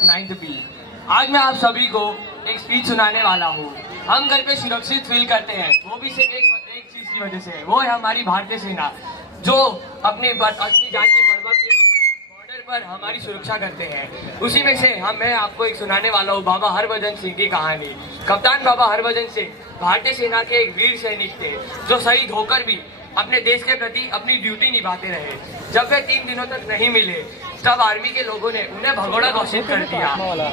9th B. आज मैं आप सभी को एक स्पीच सुनाने वाला हूँ। हम घर पे सुरक्षित फील करते हैं, वो भी सिर्फ एक चीज की वजह से, वो है हमारी भारतीय सेना, जो अपनी जान की परवाह किए बिना बॉर्डर पर हमारी सुरक्षा करते हैं। उसी में से मैं आपको एक सुनाने वाला हूँ बाबा हरभजन सिंह की कहानी। कप्तान बाबा हरभजन सिंह भारतीय सेना के एक वीर सैनिक थे, जो शहीद होकर भी अपने देश के प्रति अपनी ड्यूटी निभाते रहे। जब वे 3 दिनों तक नहीं मिले, तब आर्मी के लोगों ने उन्हें भगोड़ा घोषित कर दिया।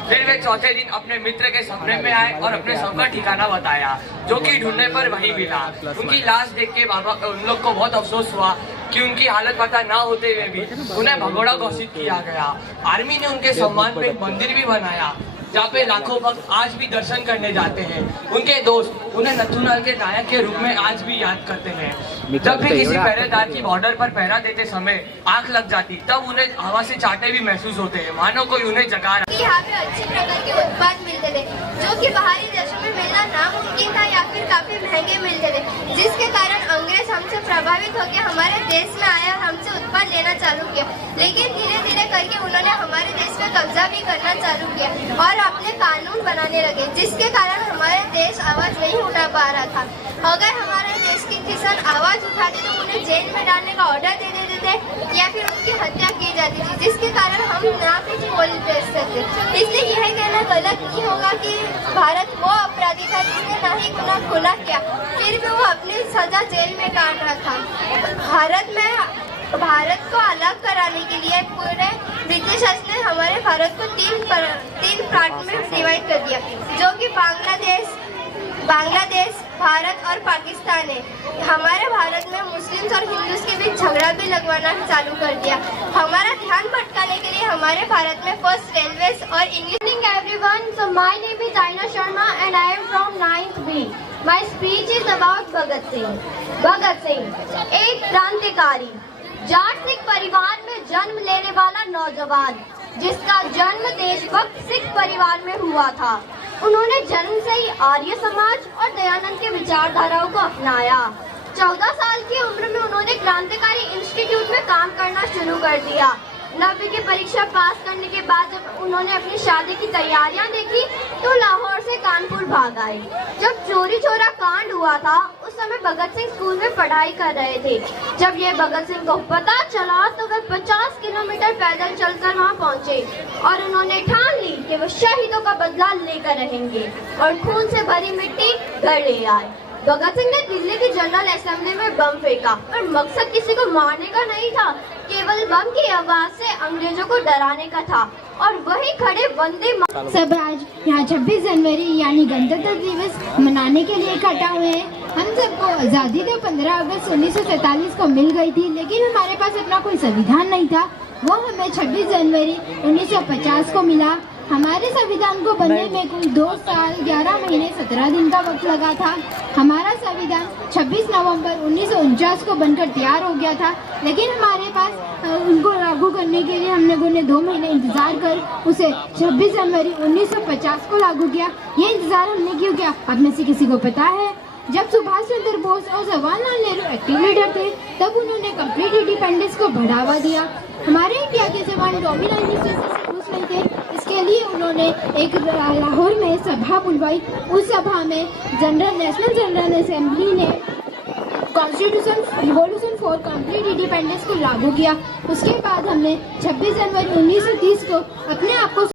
फिर वे चौथे दिन अपने मित्र के सपने में आए और अपने शव का ठिकाना बताया, जो कि ढूंढने पर वही मिला। उनकी लाश देख के उन लोग को बहुत अफसोस हुआ कि उनकी हालत पता ना होते हुए भी उन्हें भगोड़ा घोषित किया गया। आर्मी ने उनके सम्मान में एक मंदिर भी बनाया, जहाँ पे लाखों भक्त आज भी दर्शन करने जाते हैं। उनके दोस्त उन्हें नथुलाल के नायक के रूप में आज भी याद करते हैं। जब भी किसी पहरेदार की बॉर्डर पर पहरा देते समय आंख लग जाती, तब उन्हें हवा से चाटे भी महसूस होते हैं, मानो कोई उन्हें जगा रहा है। यहाँ पे अच्छे प्रकार के उत्पाद मिलते थे, जो कि बाहरी देशों में मिलना नामुमकिन था या फिर काफी महंगे मिलते थे, जिसके कारण अंग्रेज हमसे प्रभावित होकर हमारे देश में आया और हमसे उत्पाद लेना चालू किया। लेकिन धीरे धीरे करके उन्होंने हमारे देश पे कब्जा भी करना चालू किया और अपने कानून बनाने लगे, जिसके कारण हमारे देश आवाज नहीं उठा पा रहा था। अगर हमारे देश के किसान आवाज उठाते तो उन्हें जेल में डालने का ऑर्डर दे देते थे या फिर उनकी हत्या की जाती थी, जिसके कारण हम ना कुछ बोल सकते। इसलिए यह कहना गलत नहीं होगा कि भारत वो अपराधी था जिसने ना ही गुनाह खुला किया, फिर भी वो अपनी सजा जेल में काट रहा था। भारत को अलग कराने के लिए पूरे ब्रिटिश ने हमारे भारत को तीन पार्ट में डिवाइड कर दिया, जो कि बांग्लादेश, भारत और पाकिस्तान है। हमारे भारत में मुस्लिम्स और हिंदूज के बीच झगड़ा भी लगवाना चालू कर दिया। हमारा ध्यान भटकाने के लिए हमारे भारत में फर्स्ट रेलवेज और English. Everyone, so my name is Aina Sharma and I am from 9th B. My speech is about Bhagat Singh. Bhagat Singh, एक क्रांतिकारी जाट सिख परिवार में जन्म लेने वाला नौजवान, जिसका जन्म देशभक्त सिख परिवार में हुआ था। उन्होंने जन्म से ही आर्य समाज और दयानंद के विचारधाराओं को अपनाया। 14 साल की उम्र में उन्होंने क्रांतिकारी इंस्टीट्यूट में काम करना शुरू कर दिया। 9वीं की परीक्षा पास करने के बाद जब उन्होंने अपनी शादी की तैयारियां देखी तो लाहौर से कानपुर भाग आए। जब चोरी चोरा कांड हुआ था, उस समय भगत सिंह स्कूल में पढ़ाई कर रहे थे। जब ये भगत सिंह को पता चला तो वे 50 किलोमीटर पैदल चलकर वहां पहुंचे और उन्होंने ठान ली कि वो शहीदों का बदला लेकर रहेंगे और खून से भरी मिट्टी घर ले आए। भगत सिंह ने दिल्ली की जनरल असेंबली में बम फेंका और मकसद किसी को मारने का नहीं था, केवल बम की आवाज से अंग्रेजों को डराने का था। और वही खड़े वंदे सब आज यहाँ 26 जनवरी यानी गणतंत्र दिवस मनाने के लिए इकट्ठा हुए हैं। हम सबको आज़ादी तो 15 अगस्त 1947 को मिल गई थी, लेकिन हमारे पास अपना कोई संविधान नहीं था। वो हमें 26 जनवरी 1950 को मिला। हमारे संविधान को बनने में कुल 2 साल 11 महीने 17 दिन का वक्त लगा था। हमारा संविधान 26 नवंबर 1949 को बनकर तैयार हो गया था, लेकिन हमारे पास उनको लागू करने के लिए हम लोगों ने 2 महीने इंतजार कर उसे 26 जनवरी 1950 को लागू किया। ये इंतजार हमने क्यों किया, आप में से किसी को पता है? जब सुभाष चंद्र बोस और जवाहरलाल नेहरू एक्टिव लीडर थे, तब उन्होंने कंप्लीट इंडिपेंडेंस को बढ़ावा दिया। हमारे इंडिया के जवान डोमिनानी से घुस रहे थे, इसके लिए उन्होंने एक लाहौर में सभा बुलवाई। उस सभा में नेशनल जनरल असेंबली ने constitution revolution for complete independence को लागू किया। उसके बाद हमने 26 जनवरी 1930 को अपने आप को